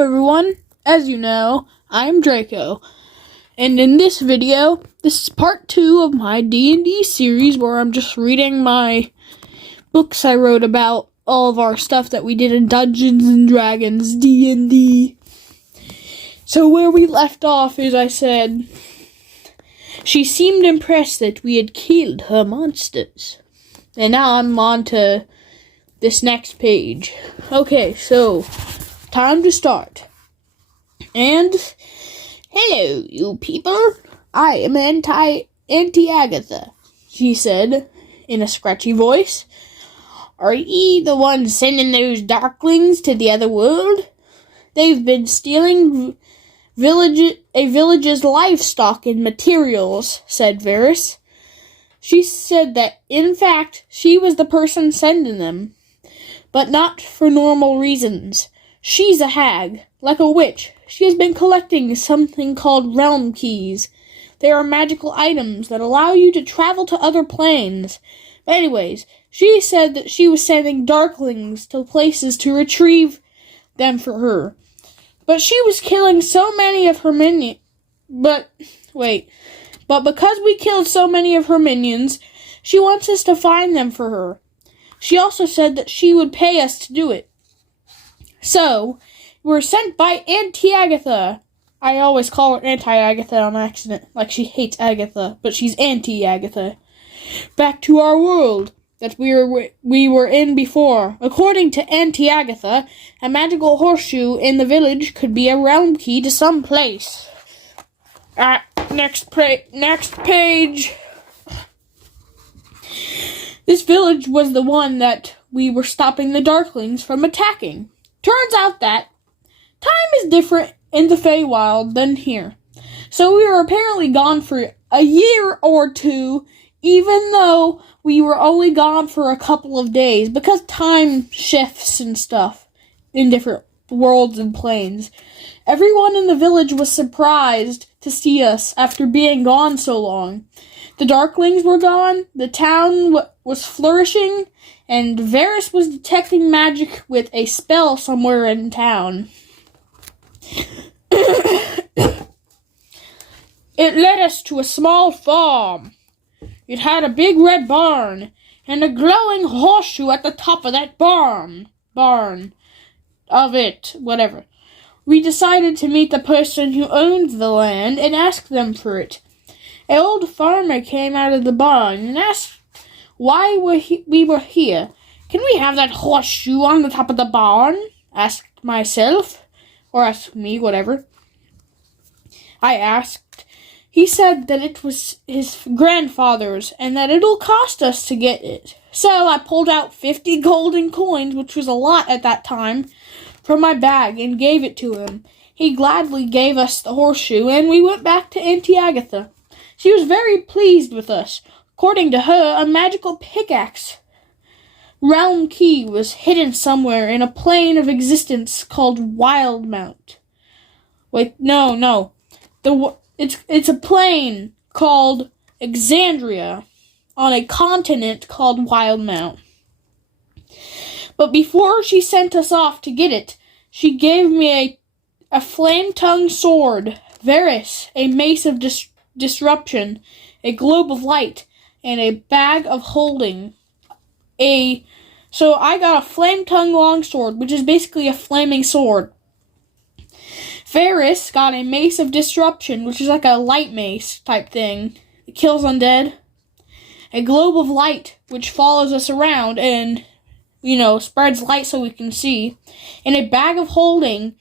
Hello everyone, as you know, I'm Draco, and in this video, this is part 2 of my D&D series where I'm just reading my books I wrote about all of our stuff that we did in Dungeons & Dragons D&D. So where we left off is I said, she seemed impressed that we had killed her monsters. And now I'm on to this next page. Okay, so time to start. And hello, you people. I am Auntie Agatha, she said in a scratchy voice. Are ye the ones sending those darklings to the other world? They've been stealing a village's livestock and materials, said Varys. She said that, in fact, she was the person sending them, but not for normal reasons. She's a hag, like a witch. She has been collecting something called realm keys. They are magical items that allow you to travel to other planes. But anyways, she said that she was sending darklings to places to retrieve them for her. But she was killing so many of her minions. But because we killed so many of her minions, she wants us to find them for her. She also said that she would pay us to do it. So, we were sent by Auntie Agatha. I always call her Anti-Agatha on accident, like she hates Agatha, but she's Anti-Agatha. Back to our world that we were in before. According to Auntie Agatha, a magical horseshoe in the village could be a realm key to some place. Next page. This village was the one that we were stopping the darklings from attacking. Turns out that time is different in the Feywild than here. So we were apparently gone for a year or two, even though we were only gone for a couple of days, because time shifts and stuff in different worlds and planes. Everyone in the village was surprised to see us after being gone so long. The darklings were gone, the town was flourishing, and Varys was detecting magic with a spell somewhere in town. It led us to a small farm. It had a big red barn, and a glowing horseshoe at the top of that barn. We decided to meet the person who owned the land and ask them for it. An old farmer came out of the barn and asked why we were here. Can we have that horseshoe on the top of the barn? Asked myself. Or asked me, whatever. I asked. He said that it was his grandfather's and that it'll cost us to get it. So I pulled out 50 golden coins, which was a lot at that time, from my bag and gave it to him. He gladly gave us the horseshoe and we went back to Auntie Agatha. She was very pleased with us. According to her, a magical pickaxe realm key was hidden somewhere in a plane of existence called Wildmount. It's a plane called Exandria on a continent called Wildmount. But before she sent us off to get it, she gave me a flame-tongued sword, Varys, a mace of disruption, a globe of light, and a bag of holding. So I got a flame-tongued longsword, which is basically a flaming sword. Varys got a mace of disruption, which is like a light mace type thing. It kills undead. A globe of light, which follows us around and, spreads light so we can see. And a bag of holding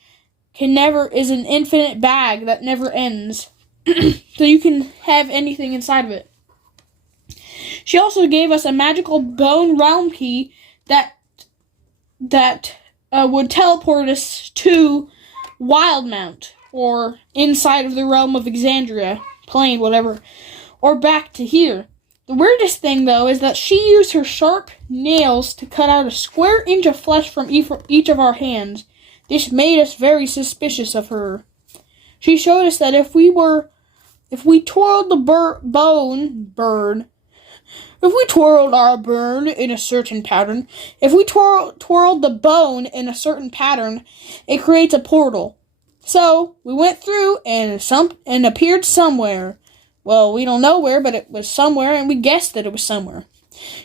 is an infinite bag that never ends. So you can have anything inside of it. She also gave us a magical bone realm key that would teleport us to Wildmount, or inside of the realm of Exandria, plane, whatever, or back to here. The weirdest thing, though, is that she used her sharp nails to cut out a square inch of flesh from each of our hands. This made us very suspicious of her. She showed us that if we twirled the bird If we twirled our burn in a certain pattern, if we twirled the bone in a certain pattern, it creates a portal. So we went through and appeared somewhere. Well, we don't know where, but it was somewhere, and we guessed that it was somewhere.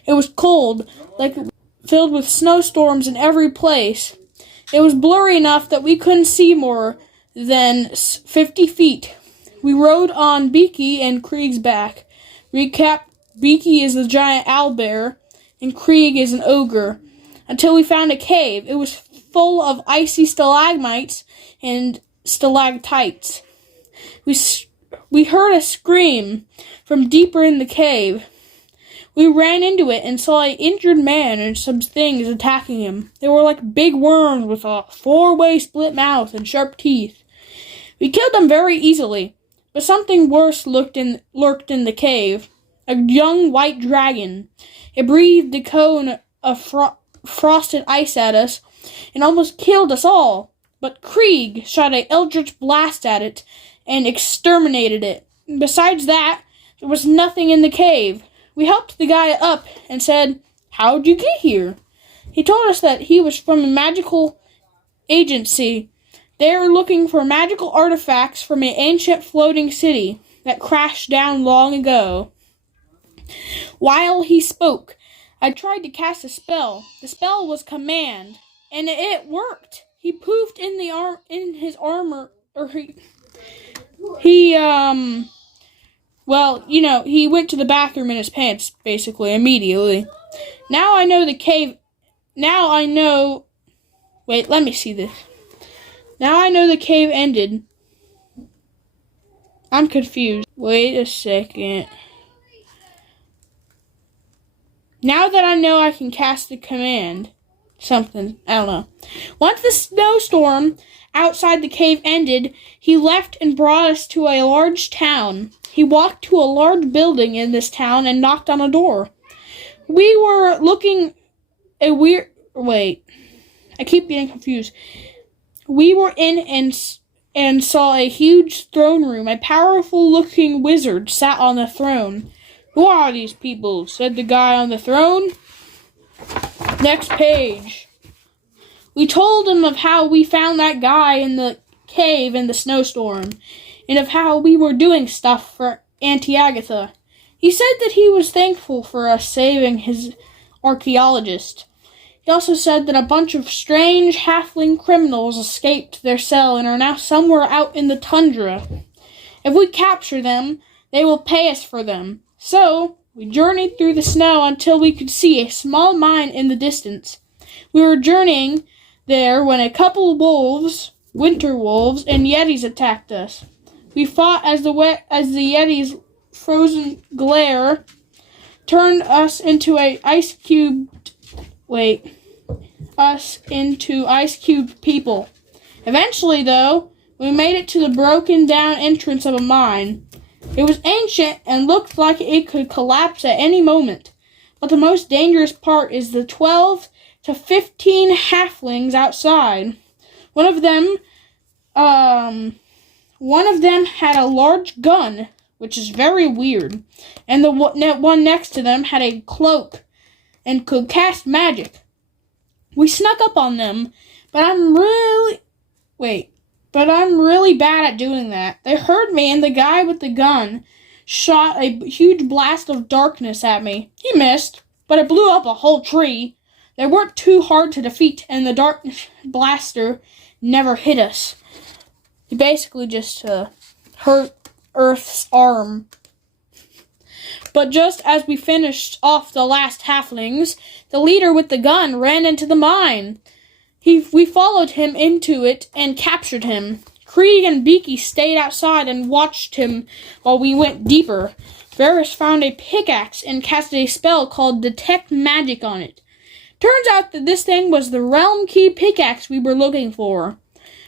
It was cold, like filled with snowstorms in every place. It was blurry enough that we couldn't see more than 50 feet. We rode on Beaky and Krieg's back. Recap: Beaky is the giant owlbear, and Krieg is an ogre. Until we found a cave. It was full of icy stalagmites and stalactites. We heard a scream from deeper in the cave. We ran into it and saw an injured man and some things attacking him. They were like big worms with a 4-way split mouth and sharp teeth. We killed them very easily, but something worse lurked in the cave. A young white dragon. It breathed a cone of frosted ice at us and almost killed us all. But Krieg shot an eldritch blast at it and exterminated it. Besides that, there was nothing in the cave. We helped the guy up and said, "How'd you get here?" He told us that he was from a magical agency. They are looking for magical artifacts from an ancient floating city that crashed down long ago. While he spoke, I tried to cast a spell. The spell was command, and it worked. He poofed in his armor, or he went to the bathroom in his pants, basically, immediately. Now I know the cave. Wait, let me see this. Now I know the cave ended. I'm confused. Wait a second. Now that I know I can cast the command. Something. I don't know. Once the snowstorm outside the cave ended, he left and brought us to a large town. He walked to a large building in this town and knocked on a door. We were looking Wait. I keep getting confused. We were in and saw a huge throne room. A powerful-looking wizard sat on the throne. "Who are these people?" said the guy on the throne. Next page. We told him of how we found that guy in the cave in the snowstorm, and of how we were doing stuff for Auntie Agatha. He said that he was thankful for us saving his archaeologist. He also said that a bunch of strange halfling criminals escaped their cell and are now somewhere out in the tundra. If we capture them, they will pay us for them. So, we journeyed through the snow until we could see a small mine in the distance. We were journeying there when a couple of wolves, winter wolves, and yetis attacked us. We fought as the yetis' frozen glare turned us into ice cubed people. Eventually, though, we made it to the broken down entrance of a mine. It was ancient and looked like it could collapse at any moment. But the most dangerous part is the 12 to 15 halflings outside. One of them had a large gun, which is very weird, and the one next to them had a cloak and could cast magic. We snuck up on them, but I'm really bad at doing that. They heard me, and the guy with the gun shot a huge blast of darkness at me. He missed, but it blew up a whole tree. They weren't too hard to defeat, and the dark blaster never hit us. He basically just hurt Earth's arm. But just as we finished off the last halflings, the leader with the gun ran into the mine. We followed him into it and captured him. Krieg and Beaky stayed outside and watched him while we went deeper. Varys found a pickaxe and casted a spell called Detect Magic on it. Turns out that this thing was the realm key pickaxe we were looking for.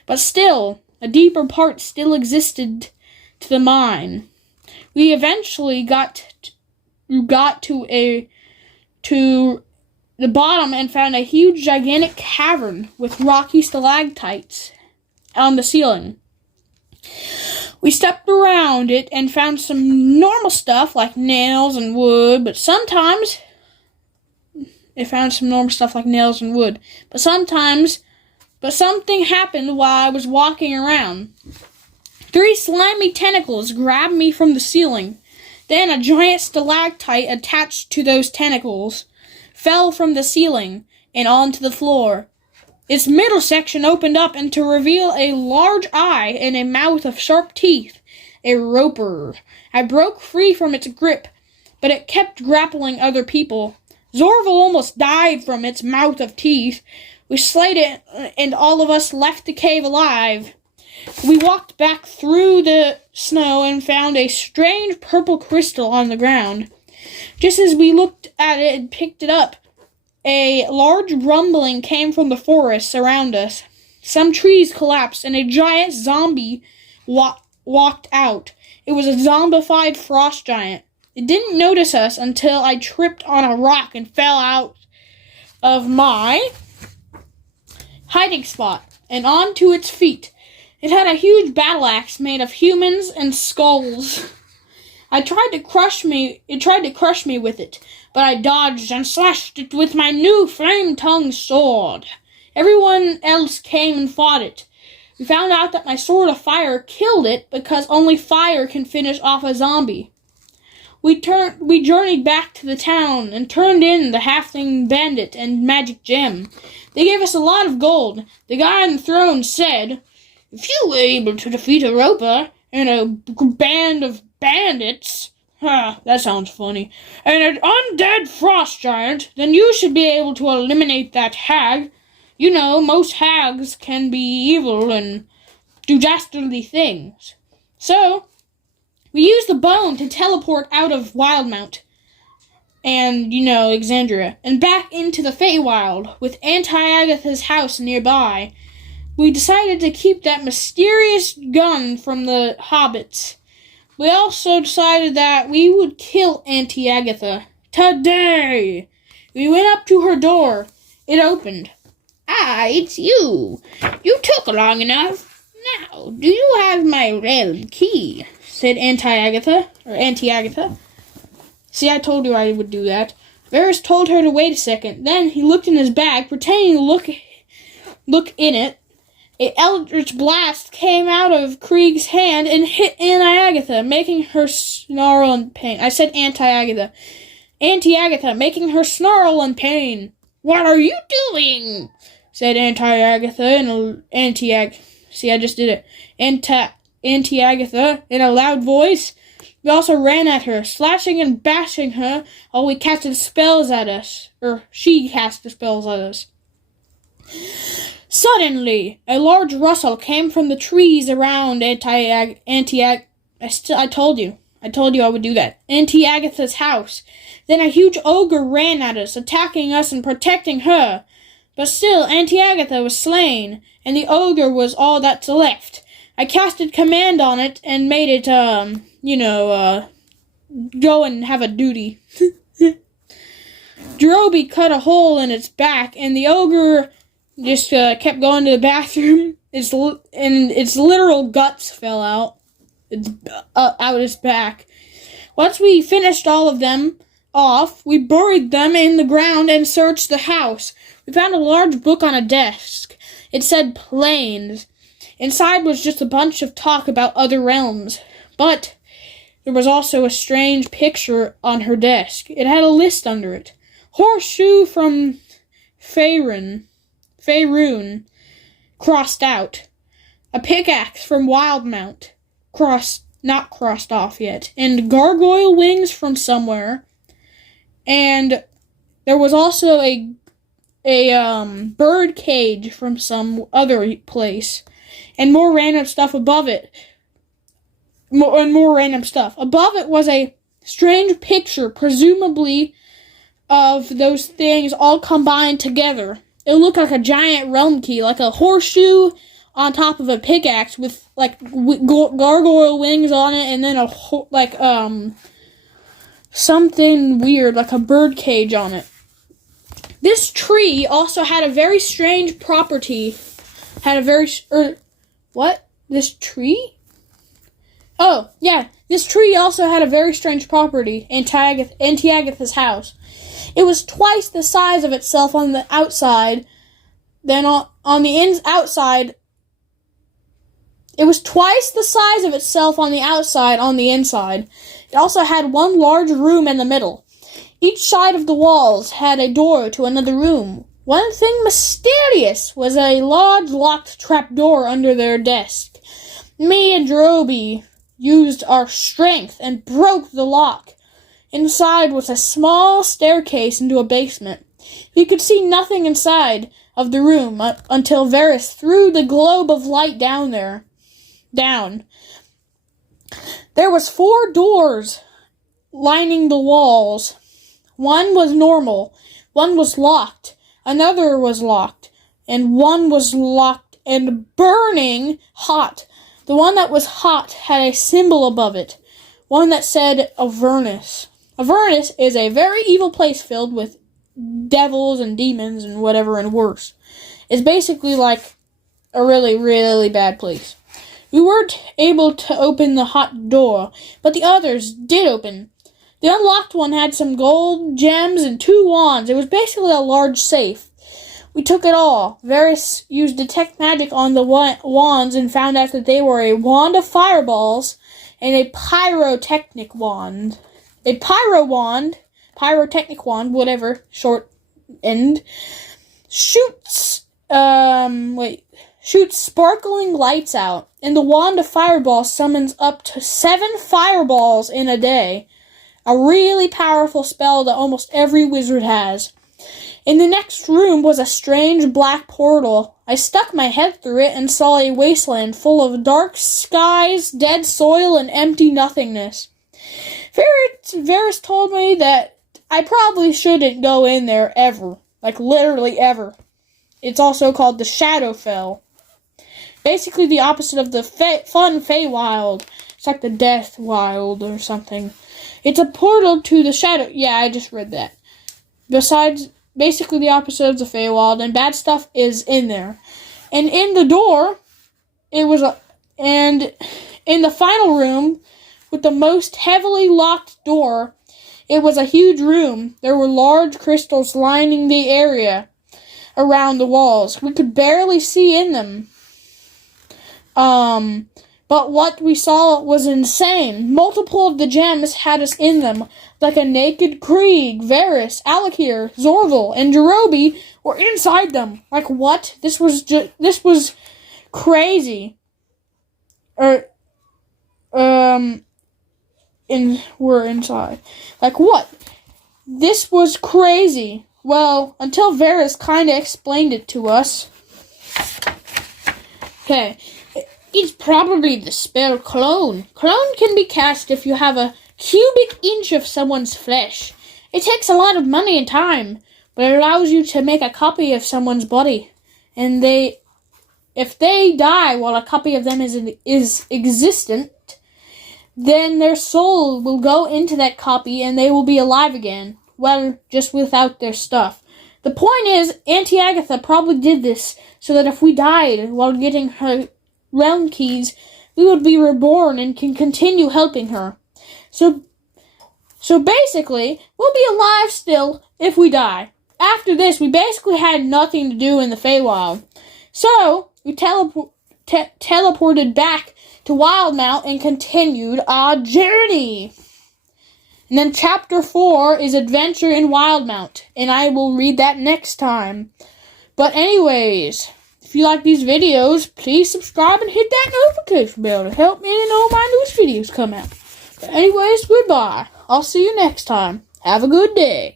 But still, a deeper part still existed to the mine. We eventually got to the bottom and found a huge, gigantic cavern with rocky stalactites on the ceiling. We stepped around it and found some normal stuff like nails and wood, but sometimes something happened while I was walking around. 3 slimy tentacles grabbed me from the ceiling. Then a giant stalactite attached to those tentacles fell from the ceiling and onto the floor. Its middle section opened up and to reveal a large eye and a mouth of sharp teeth. A roper. I broke free from its grip, but it kept grappling other people. Zorval almost died from its mouth of teeth. We slayed it, and all of us left the cave alive. We walked back through the snow and found a strange purple crystal on the ground. Just as we looked at it and picked it up, a large rumbling came from the forests around us. Some trees collapsed, and a giant zombie walked out. It was a zombified frost giant. It didn't notice us until I tripped on a rock and fell out of my hiding spot and onto its feet. It had a huge battle axe made of humans and skulls. It tried to crush me with it, but I dodged and slashed it with my new flame-tongued sword. Everyone else came and fought it. We found out that my sword of fire killed it because only fire can finish off a zombie. We journeyed back to the town and turned in the halfling bandit and magic gem. They gave us a lot of gold. The guy on the throne said, "If you were able to defeat a roper and a band of bandits, that sounds funny, and an undead frost giant, then you should be able to eliminate that hag. You know, most hags can be evil and do dastardly things." So, we used the bone to teleport out of Wildmount and, Exandria, and back into the Feywild with Anti-Agatha's house nearby. We decided to keep that mysterious gun from the hobbits. We also decided that we would kill Auntie Agatha today. We went up to her door. It opened. "Ah, it's you. You took long enough. Now, do you have my realm key?" said Auntie Agatha. See, I told you I would do that. Varys told her to wait a second. Then he looked in his bag, pretending to look in it. A eldritch blast came out of Krieg's hand and hit Auntie Agatha, making her snarl in pain. I said Auntie Agatha. Auntie Agatha, making her snarl in pain. "What are you doing?" said Auntie Agatha See, I just did it. Auntie Agatha in a loud voice. We also ran at her, slashing and bashing her while we casted spells at us. Or she casted spells at us. Suddenly, a large rustle came from the trees around I told you I would do that. Auntie Agatha's house. Then a huge ogre ran at us, attacking us and protecting her. But still, Auntie Agatha was slain, and the ogre was all that's left. I casted command on it and made it, go and have a duty. Droby cut a hole in its back, and the ogre just kept going to the bathroom. Its literal guts fell out. Out its back. Once we finished all of them off, we buried them in the ground and searched the house. We found a large book on a desk. It said Plains. Inside was just a bunch of talk about other realms. But there was also a strange picture on her desk. It had a list under it. Horseshoe from Faerun, crossed out. A pickaxe from Wildmount, not crossed off yet. And gargoyle wings from somewhere. And there was also a bird cage from some other place. And more random stuff above it. More random stuff. Above it was a strange picture, presumably of those things all combined together. It looked like a giant realm key, like a horseshoe on top of a pickaxe with gargoyle wings on it, and then something weird, like a bird cage on it. This tree also had a very strange property. This tree? Oh, yeah, this tree also had a very strange property, Anti-Agatha's house. It was twice the size of itself on the outside than on the outside. It was twice the size of itself on the outside on the inside. It also had one large room in the middle. Each side of the walls had a door to another room. One thing mysterious was a large locked trapdoor under their desk. Me and Jerobi used our strength and broke the lock. Inside was a small staircase into a basement. We could see nothing inside of the room until Varys threw the globe of light down there. There was 4 doors lining the walls. One was normal, one was locked, another was locked, and one was locked and burning hot. The one that was hot had a symbol above it, one that said Avernus. Avernus is a very evil place filled with devils and demons and whatever and worse. It's basically like a really, really bad place. We weren't able to open the hot door, but the others did open. The unlocked one had some gold, gems, and 2 wands. It was basically a large safe. We took it all. Varys used detect magic on the wands and found out that they were a wand of fireballs and a pyrotechnic wand. A pyrotechnic wand, whatever, short end, shoots sparkling lights out, and the wand of fireball summons up to 7 fireballs in a day. A really powerful spell that almost every wizard has. In the next room was a strange black portal. I stuck my head through it and saw a wasteland full of dark skies, dead soil, and empty nothingness. Varys told me that I probably shouldn't go in there ever. Like, literally ever. It's also called the Shadowfell. Basically the opposite of the fun Feywild. It's like the Death Wild or something. It's a portal to the Shadow... Yeah, I just read that. Besides, basically the opposite of the Feywild, and bad stuff is in there. And in the door, and in the final room, with the most heavily locked door, it was a huge room. There were large crystals lining the area around the walls. We could barely see in them. But what we saw was insane. Multiple of the gems had us in them, like a naked Krieg, Varys, Alakir, Zorval, and Jerobi were inside them. Like, what? This was crazy. We're inside. Like, what? This was crazy. Well, until Varys kinda explained it to us. Okay. It's probably the spell clone. Clone can be cast if you have a cubic inch of someone's flesh. It takes a lot of money and time, but it allows you to make a copy of someone's body. And if they die while a copy of them is existent, then their soul will go into that copy and they will be alive again. Well, just without their stuff. The point is, Auntie Agatha probably did this so that if we died while getting her realm keys, we would be reborn and can continue helping her. So basically, we'll be alive still if we die. After this, we basically had nothing to do in the Feywild. So, we teleported back to Wildmount and continued our journey. And then Chapter 4 is Adventure in Wildmount, and I will read that next time. But anyways, if you like these videos, please subscribe and hit that notification bell to help me know my newest videos come out. But anyways, goodbye. I'll see you next time. Have a good day.